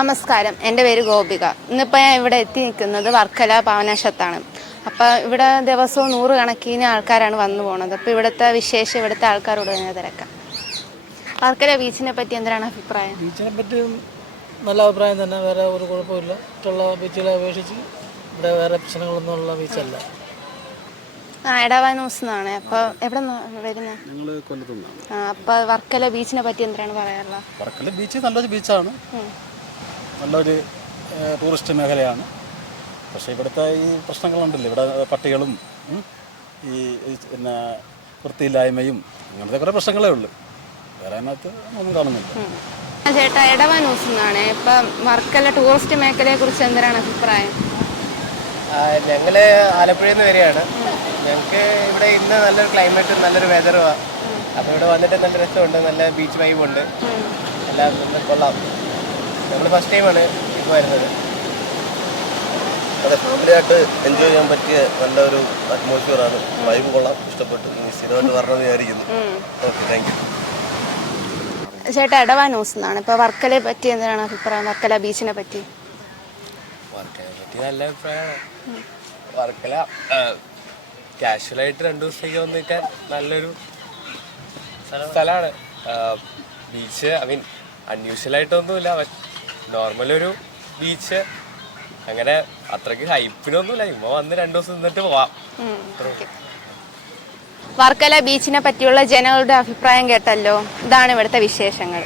നമസ്കാരം, എൻ്റെ പേര് ഗോപിക. ഇന്നിപ്പോൾ ഞാൻ ഇവിടെ എത്തി നിൽക്കുന്നത് വർക്കല പാവനാശത്താണ്. അപ്പോൾ ഇവിടെ ദിവസവും 100 കണക്കിന് ആൾക്കാരാണ് വന്നു പോകുന്നത്. അപ്പോൾ ഇവിടുത്തെ വിശേഷം ഇവിടുത്തെ ആൾക്കാരോട് തന്നെ തിരക്കാം. വർക്കല ബീച്ചിനെ പറ്റി എന്താണ് അഭിപ്രായം? ബീച്ചിനെ പറ്റി നല്ല അഭിപ്രായം തന്നെ. വേറെ ഒരു കുഴപ്പമില്ല. മറ്റുള്ള ബീച്ചുകളെ അപേക്ഷിച്ച് ഇവിടെ വേറെ പ്രശ്നങ്ങളൊന്നും ഉള്ള ബീച്ചല്ല. എടവാനൂസ് എന്നാണ്. അപ്പോൾ എവിടെ വരുന്നത്? ഞങ്ങൾ കൊല്ലത്തുനിന്നാണ്. അപ്പോൾ വർക്കല ബീച്ചിനെ പറ്റി എന്താണ് പറയാറുള്ളത്? വർക്കല ബീച്ച് നല്ലൊരു ബീച്ചാണ്, നല്ലൊരു ടൂറിസ്റ്റ് മേഖലയാണ്. പക്ഷേ ഇവിടുത്തെ ഈ പ്രശ്നങ്ങളുണ്ടല്ലോ, ഇവിടെ പട്ടികളും ഈ പിന്നെ വൃത്തിയില്ലായ്മയും അങ്ങനത്തെ കുറേ പ്രശ്നങ്ങളേ ഉള്ളൂ. വേറെ അതിനകത്ത് ഒന്നും കാണുന്നില്ല. ചേട്ടാ, എടവാനൂസ് എന്നാണ്. ഇപ്പം വർക്കല ടൂറിസ്റ്റ് മേഖലയെ കുറിച്ച് എന്താണ് അഭിപ്രായം? ഞങ്ങൾ ആലപ്പുഴയിൽ നിന്ന് വരികയാണ്. ഞങ്ങൾക്ക് ഇവിടെ ഇന്ന് നല്ലൊരു ക്ലൈമറ്റും നല്ലൊരു വെതറുമാണ്. അപ്പോൾ ഇവിടെ വന്നിട്ട് നല്ല രസമുണ്ട്, നല്ല ബീച്ച് വൈബുണ്ട്, എല്ലാം കൊള്ളാം. നമ്മൾ ഫസ്റ്റ് ടൈമാണ് ഇപ്പോൾ വരുന്നത്. അതെ, ഫാമിലിയായിട്ട് എൻജോയ് ചെയ്യാൻ പറ്റിയ നല്ലൊരു അറ്റ്മോസ്ഫിയറാണ്. വൈബ് കൊള്ളാം, ഇഷ്ടപ്പെട്ടു. സ്ഥിരമായിട്ട് വരണമെന്ന് വിചാരിക്കുന്നു. Okay, thank you. ചേട്ടാ, എടവാനൂസ് എന്നാണ്. ഇപ്പോൾ വർക്കലയെ പറ്റി എന്താണ് അഭിപ്രായം? വർക്കല ബീച്ചിനെ പറ്റി? വർക്കലയെ പറ്റി നല്ല അഭിപ്രായമാണ്. വർക്കല കാഷ്വലായിട്ട് 2 ദിവസത്തേക്ക് വന്ന് നിൽക്കാൻ നല്ലൊരു സ്ഥലമാണ്. ബീച്ച് അൺയൂഷ്വലായിട്ടൊന്നുമില്ല, നോർമലൊരു ബീച്ച്. അങ്ങനെ അത്രയ്ക്ക് ഹൈപ്പിനൊന്നുമില്ല. ഇമ്മ വന്ന് 2 ദിവസം നിന്നിട്ട് പോവാം. വർക്കല ബീച്ചിനെ പറ്റിയുള്ള ജനങ്ങളുടെ അഭിപ്രായം കേട്ടല്ലോ. ഇതാണ് ഇവിടുത്തെ വിശേഷങ്ങൾ.